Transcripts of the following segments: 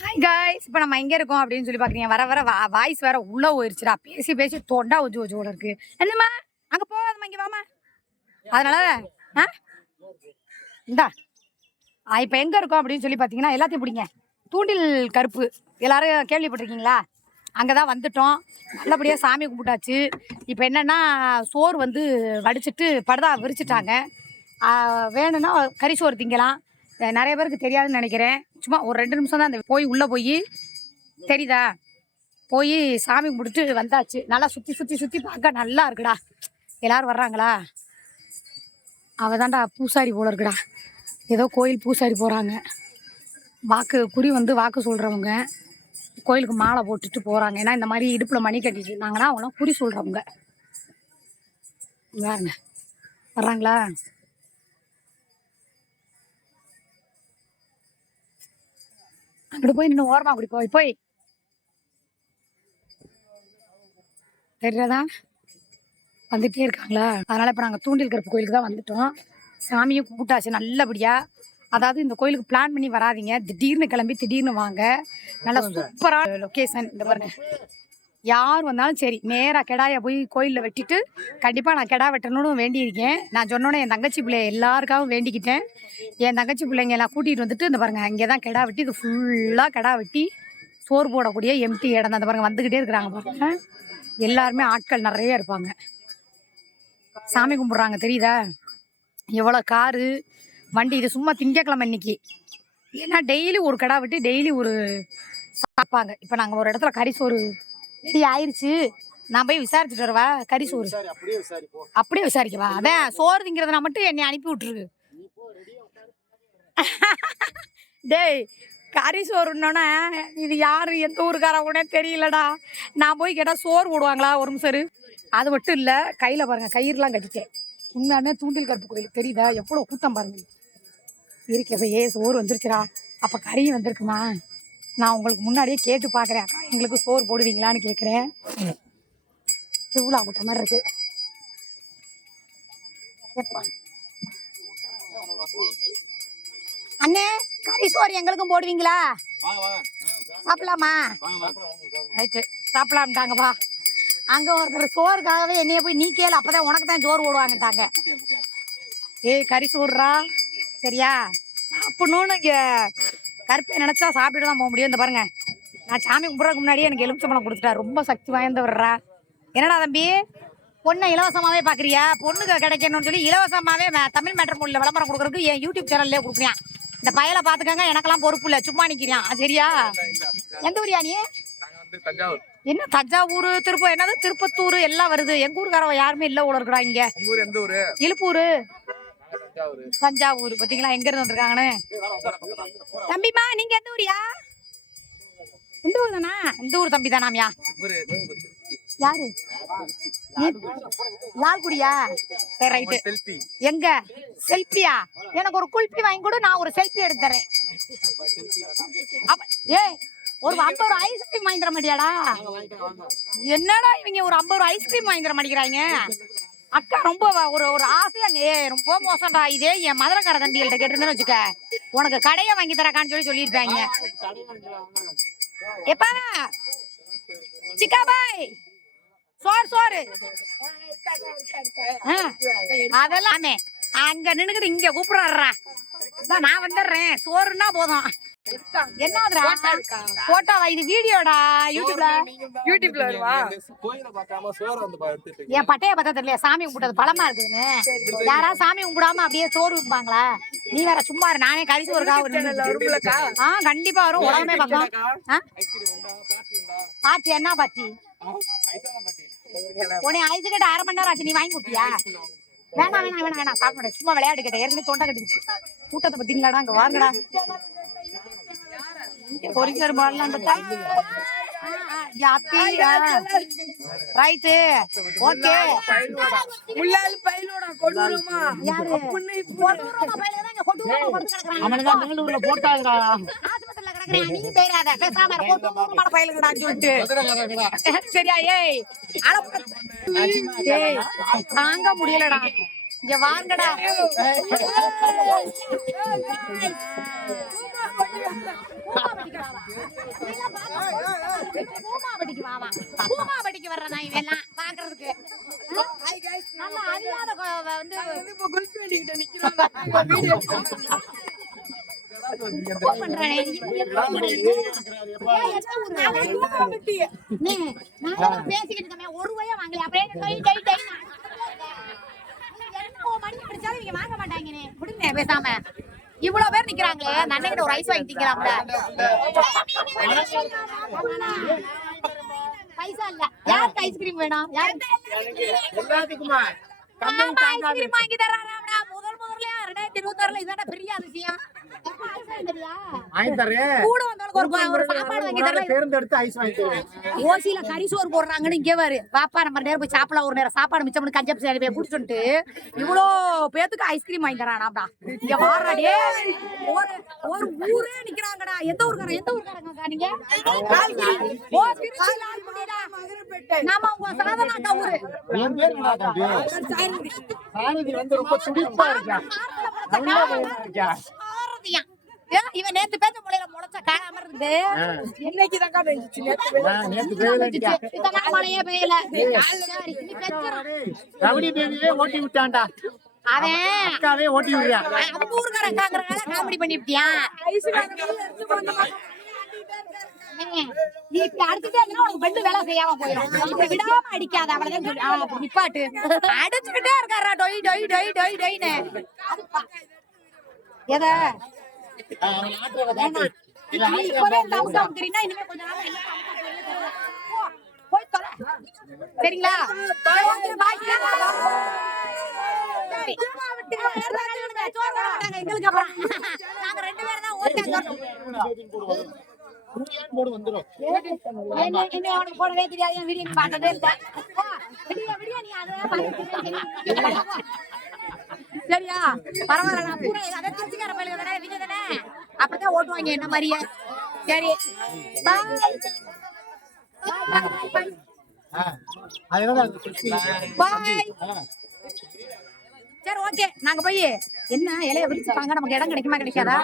Hi guys, இப்போ நம்ம எங்கே இருக்கோம் அப்படின்னு சொல்லி பார்க்குறீங்க. வர வர வாய்ஸ் வேற உள்ளே போயிருச்சுடா. பேசி பேசி தொண்டா வச்சு வச்சு கூட இருக்கு. என்னம்மா அங்கே போகாதம்மா, இங்கே வாமா. அதனால இந்தா இப்போ எங்கே இருக்கோம் அப்படின்னு சொல்லி பார்த்தீங்கன்னா, எல்லாத்தையும் பிடிங்க. தூண்டில் கருப்பு எல்லாரும் கேள்விப்பட்டிருக்கீங்களா? அங்கே தான் வந்துட்டோம். நல்லபடியாக சாமி கும்பிட்டாச்சு. இப்போ என்னென்னா சோறு வந்து வடிச்சிட்டு படுதா விரிச்சிட்டாங்க. வேணும்னா கறி சோறு திங்கலாம். நிறைய பேருக்கு தெரியாதுன்னு நினைக்கிறேன். சும்மா ஒரு 2 நிமிஷம் தான் அந்த போய் உள்ளே போய் தெரியுதா, போய் சாமி கும்பிட்டுட்டு வந்தாச்சு. நல்லா சுற்றி சுற்றி சுற்றி பார்க்க நல்லா இருக்குடா. எல்லோரும் வர்றாங்களா? அவள் தான்டா பூசாரி போல இருக்குடா. ஏதோ கோயில் பூசாரி போகிறாங்க. குறி வந்து வாக்கு சொல்கிறவங்க கோயிலுக்கு மாலை போட்டுட்டு போகிறாங்க. ஏன்னா இந்த மாதிரி இடுப்பில் மணி கட்டிட்டு இருந்தாங்கன்னா அவங்களாம் குறி சொல்கிறவங்க. பாருங்க வர்றாங்களா? அப்படி போய் இன்னும் ஓரமா அப்படி போய் தெரியாதா வந்துட்டே இருக்காங்களா? அதனால இப்போ நாங்கள் தூண்டில் கருப்பு கோயிலுக்கு தான் வந்துட்டோம். சாமியும் கும்பிட்டாச்சு நல்லபடியா. அதாவது இந்த கோயிலுக்கு பிளான் பண்ணி வராதிங்க, திடீர்னு கிளம்பி திடீர்னு வாங்க. நல்லா சூப்பரான லொக்கேஷன். இந்த பாருங்க, யார் வந்தாலும் சரி நேராக கெடாயை போய் கோயிலில் வெட்டிட்டு கண்டிப்பாக நான் கெடா வெட்டணும்னு வேண்டியிருக்கேன். நான் சொன்னோன்னே என் தங்கச்சி பிள்ளைய எல்லாருக்காகவும் வேண்டிக்கிட்டேன். என் தங்கச்சி பிள்ளைங்க எல்லாம் கூட்டிகிட்டு வந்துட்டு இந்த பாருங்கள் இங்கே தான் கெடா வெட்டி, இது ஃபுல்லாக கெடா வெட்டி சோறு போடக்கூடிய எம்டி இடம் தான். அந்த பாருங்கள் வந்துக்கிட்டே இருக்கிறாங்க பாருங்க. எல்லாருமே ஆட்கள் நிறைய இருப்பாங்க. சாமி கும்பிட்றாங்க தெரியுதா? எவ்வளோ காரு வண்டி. இது சும்மா திங்கக்கிழமை இன்னைக்கு. ஏன்னா டெய்லி ஒரு கெடா வெட்டி டெய்லி ஒரு சாப்பாங்க. இப்போ நாங்கள் ஒரு இடத்துல கறி சோறு ரெடி ஆயிடுச்சு. நான் போய் விசாரிச்சுட்டு வரவா? கறி சோறு அப்படியே விசாரிக்கவா? அதான் சோறு திங்கிறதுனா மட்டும் என்னை அனுப்பி விட்டுருக்கு. டேய், கறி சோறுன்னொன்னே இது யாரு எந்த ஊருக்காரவனே தெரியலடா. நான் போய் கேட்டால் சோறு போடுவாங்களா? ஒரு நிமிஷம். அது மட்டும் இல்லை, கையில் பாருங்கள் கயிறுலாம் கட்டிட்டேன். உண்மையானே தூண்டில் கருப்பு கோயில் தெரியுதா? எவ்வளோ கூட்டம் பாருங்க இருக்கே. சோறு வந்துருச்சுடா. அப்போ கறியும் வந்திருக்குமா? நான் உங்களுக்கு முன்னாடியே கேட்டு பார்க்குறேன். அக்கா எங்களுக்கு சோறு போடுவீங்களான்னு கேட்குறேன். திருவிழா கூட்ட மாதிரி இருக்கு. அண்ணே, கறி சோறு எங்களுக்கும் போடுவீங்களா? சாப்பிடலாமா? ரைட்டு, சாப்பிடலாம்ட்டாங்கப்பா. அங்கே ஒருத்தர் சோறுக்காகவே என்னைய போய் நீ கேளு, அப்போதான் உனக்கு தான் சோறு போடுவாங்கட்டாங்க. ஏய் கறி சோறுரா, சரியா? சாப்பிடணும்னு கருப்பை நினச்சா சாப்பிட்டு தான் போக முடியும். இந்த பாருங்க, நான் சாமி கும்பிட்றதுக்கு முன்னாடியே எனக்கு எலுமிச்சம்பழம் கொடுத்துட்டா. ரொம்ப சக்தி வாய்ந்தவர்றா. என்னடா தம்பி, பொண்ணை இலவசமாகவே பார்க்குறியா? பொண்ணுக்கு கிடைக்கணும்னு சொல்லி இலவசமாகவே தமிழ் மேட்ரிமோனியில் விளம்பரம் கொடுக்குறதுக்கு என் யூடியூப் சேனல்லே கொடுக்குறியான். இந்த பயலை பார்த்துக்கங்க, எனக்கெல்லாம் பொறுப்பு இல்லை, சும்மா நிற்கிறான். சரியா? எந்த ஊரியா நீ? என்ன தஞ்சாவூர், என்னது திருப்பத்தூர் எல்லாம் வருது. எங்க ஊருக்காரவ யாருமே இல்லை உள்ள இருக்கிறா. இங்க இழுப்பூர், தஞ்சாவூர். பாத்தீங்களா எங்க இருந்து வந்திருக்காங்கன்னு. தம்பிமா நீங்க எந்த ஊரியா? இந்த ஊர் தானா? இந்த ஊர் தம்பி தானாமியா? யாரு? லால்குடியா? சரி ரைட்டு. எங்க செல்ஃபியா? எனக்கு ஒரு குல்பி வாங்கி கொடு, நான் ஒரு செல்ஃபி எடுத்து தரேன். ஏய், ஒரு 50 ரூபா ஐஸ்கிரீம் வாங்கி தர மாட்டியாடா? என்னடா இவங்க ஒரு 50 ரூபா ஐஸ்கிரீம் வாங்கி தர மாட்டேங்கிறாங்க. அக்கா ரொம்ப ஒரு ஆசையா. ரொம்ப மோசம்டா. இதே என் மதுரைக்கார தம்பிகள்கிட்ட கேட்டிருந்தேன்னு வச்சுக்க, உனக்கு கடையை வாங்கி தரக்கான்னு சொல்லியிருப்பாங்க. எப்பா சிக்கா பாய், சோறு அதெல்லாம் அங்க நின்னுக்கிட்டு இங்க கூப்பிடுறா. நான் வந்துடுறேன், சோறுன்னா போதும். என்னதுடா போட்டோவா? இது வீடியோடா. யூடியூப்ல வருவா. என் பட்டைய பார்த்தா தெரியல சாமி கும்பிட்டது பழமா இருக்குதுன்னு. யாராவது சாமி கும்பிடாம அப்படியே சோறு வைப்பாங்களா? நீ வேற சும்மா இரு. நானே கறி சோறுக்கா கண்டிப்பா வரும். உலகமே பார்க்கலாம். பாத்தி என்ன பாத்தி? உன்னை ஐஸ் கிட்ட 1/2 மணி நேரம் ஆச்சு. நீ வாங்கி கொடுத்தியா? வேணாம் சாப்பிட. சும்மா விளையாட்டு கேட்டேன். ஏற்கனவே தொண்டை கட்டிடுச்சு. கூட்டத்தை பத்தீங்களாடா? அங்க வாங்கடா. பொறிக்கிற பாடலாம் ரைட்டு. ஓகே, சரியா? ஏய் தாங்க முடியலடா. இங்க வாங்கடா. பூமாபட்டிக்கு வாவா, பூமாபட்டிக்கு வர்ற நான் இவெல்லாம் பாக்குறதுக்கு நல்லா அறியாத வந்து பேசிக்கிட்டு ஒரு வயா வாங்கல அப்படியே மணி அடிச்சாலும் இங்க வாங்க மாட்டாங்கன்னு விடுங்க பேசாம. இவ்வளவு பேர் நிக்கிறாங்களே, நன்னைகிட்ட ஒரு ஐஸ் வாங்கி திங்கலாம்ல. பைசா இல்ல, யாருக்கு ஐஸ்கிரீம் வேணும்? எல்லாத்துக்குமா ஐஸ்கிரீம் வாங்கி தர்றாங்க. முதல்ல 2026 இதான பெரிய அதிசயம். கூட வந்தவங்களுக்கு ஒரு சாப்பாடு வாங்கி தரேன். தேர்ந்தெடுத்து ஐஸ் வாங்கி தருவேன். ஓசில கறி சோறு போடுறாங்கன்னு இங்கே வாரு பாப்பா, நம்ம நேரம் போய் சாப்பிடலாம். ஒரு நேரம் சாப்பாடு மிச்சம் பண்ணி கஞ்சப் சேரி போய் குடிச்சுட்டு இவ்வளோ பேத்துக்கு ஐஸ்கிரீம் வாங்கி தரானாம்டா. இங்க வாராடே, ஒரு ஊரே நிக்கிறாங்கடா. எந்த ஊருக்காரங்க நீங்க? ஓ, திருச்சி லால்குடிடா. நாம உங்க சாதனா அக்கா ஊரு. என் பேர் என்ன தம்பி? சாரதி வந்து ரொம்ப துடிப்பா இருக்கா. இவன் நேத்து பேச்ச முளையில முளைச்ச காணாம இருக்குது. இன்னைக்கு தான் பெஞ்சிச்சு. மழையே பெய்யல. ரவுடி பேபியே ஓட்டி விட்டான்டா. அவன் அக்காவே ஓட்டி விடுறான். அவங்க ஊருக்காரங்காங்கறனால காமெடி பண்ணிவிட்டியா? நீ இப்ப அடிச்சுட்டே இருந்தா உனக்கு பெண்டு வேலை செய்யாம போயிடும். இப்ப விடாம அடிக்காத, அவ்வளவுதான் சொல்லி நிப்பாட்டு. அடிச்சுக்கிட்டே இருக்காரா டொய் டொய் டொய் டொய் டொய்னு. எத சரிங்களா? எங்களுக்கு அப்புறம் நாங்க 2 பேரும் தான் போடவே தெரியாது. வீடியோ பார்த்ததே இல்லை. சரியா? பரவாயில்ல, நான் பூரா அதை திருச்சிக்கார பயிலுங்க தானே, வீங்க தானே, அப்படிதான் ஓட்டுவாங்க என்ன மாதிரியே. சரி, சரி, ஓகே. நாங்க போய் என்ன இலைய விரிச்சுப்பாங்க, நமக்கு இடம் கிடைக்குமா கிடைக்காதா?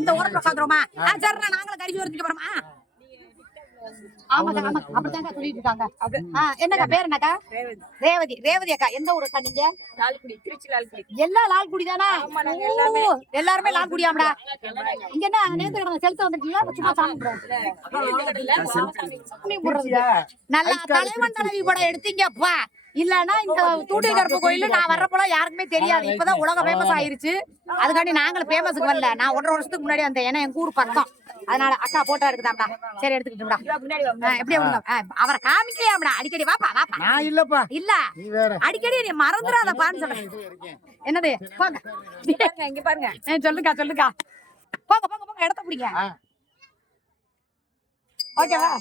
இந்த ஊரத்துல உட்காந்துருமா? சரி, நாங்களும் கறி வரைக்கும் போறோமா? ஆமாக்கா, ஆமா, அப்படித்தாங்க சொல்லிட்டு இருக்காங்க. என்னக்கா பேர்? என்னக்கா? ரேவதி. ரேவதி அக்கா, எந்த ஊருக்கா நீங்க? லால்குடி, திருச்சி லால்குடி. எல்லாம் லால்குடி தானே? எல்லாருமே லால்குடியாம்டா. இங்க என்ன நேத்து செலுத்த வந்துட்டீங்களா? சும்மா சாமி போடுறது. நல்லா தலைவன் தலைவி படம் எடுத்தீங்கப்பா. இல்லன்னா இந்த தூண்டில் கருப்பு கோயில் நான் வர்றப்போலாம் யாருக்குமே தெரியாது. இப்பதான் உலக ஃபேமஸ் ஆயிருச்சு. அதுக்காண்டி நாங்களும் ஃபேமஸுக்கு வரல. நான் 1.5 வருஷத்துக்கு முன்னாடி வந்தேன். ஏன்னா எங்க ஊர் பக்கம். அதனால அக்கா போட்டோ எடுக்குதாம்டா. சரி, எடுத்துக்கிட்டுடா. எப்படி அவரை காமிக்கலையாம்டா? அடிக்கடி வாப்பா வாப்பா. நான் இல்லப்பா. இல்ல, அடிக்கடி நீ மறந்துடாதப்பான்னு சொல்றேன். என்னது? போங்க இங்க பாருங்க. சொல்லுக்கா சொல்லுக்கா. போங்க போங்க போங்க, இடத்த பிடிங்க. ஓகேவா?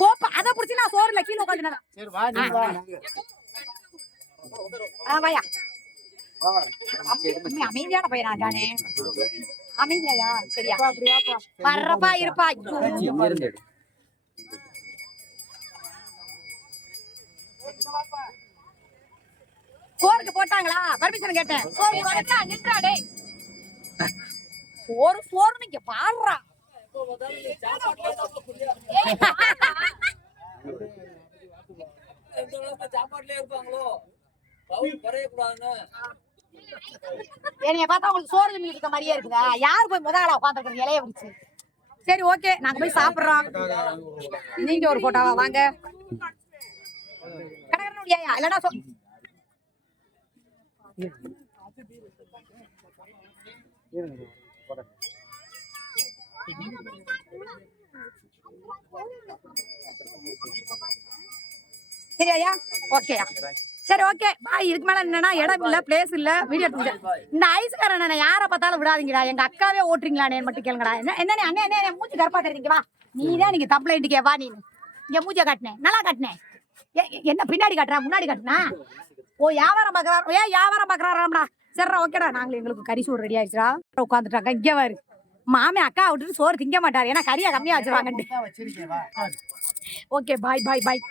போப்பா, அதை பிடிச்சி நான் சோறுல கீழே உட்காந்துனேன். சரி, வா நீ வா. வாயா. அமைதியான பையனா தானே? அமைதியா? சரியா? வர்றப்பா இருப்பா. சோறுக்கு போட்டாங்களா? பர்மிஷன் கேட்டேன். சோறு நின்றாடே. சோறுன்னு இங்க பாடுறா. சாப்பாட்டுல இருப்பாங்களோ குறையக்கூடாதுன்னு என்னைய பார்த்தா உங்களுக்கு சோறு தண்ணி இருக்க மாதிரியே இருக்குதா? யார் போய் முதல்ல உட்காந்துருக்கீங்க இலைய பிடிச்சு? சரி, ஓகே, நாங்க போய் சாப்பிடுறோம். நீங்க ஒரு போட்டோவா வாங்க. இல்லையா? இல்லன்னா சரியா? ஓகேயா? சரி, ஓகே பாய். இதுக்கு மேல என்னன்னா இடம் இல்ல, பிளேஸ் இல்ல, வீடியோ எடுத்துட்டேன். இந்த ஐஸ்காரன் யாரை பார்த்தாலும் விடாதீங்கடா. எங்க அக்காவே ஓட்டுறீங்களானே மட்டும் கேளுங்கடா. என்ன அண்ணே என்ன மூஞ்சி கருப்பா தெரியுங்க? வா, நீதான் நீங்க தம்பளைட்டுக்கே. வா, நீ இங்க மூஞ்சிய காட்டினேன், நல்லா காட்டினேன். என்ன பின்னாடி காட்டுறா முன்னாடி காட்டுனா? ஓ, வியாபாரம் பாக்குறாரு. வியாபாரம் பாக்குறாராம்டா. சரிடா, ஓகேடா. நாங்களும் எங்களுக்கு கறி சோறு ரெடி ஆயிடுச்சுடா. உட்காந்துட்டாங்க. இங்க வாரு, மாமே அக்கா விட்டுட்டு சோறு திங்க மாட்டாரு. ஏன்னா கறியா கம்மியா வச்சிருவாங்கன்ட்டு. ஓகே, பாய் பாய் பாய்.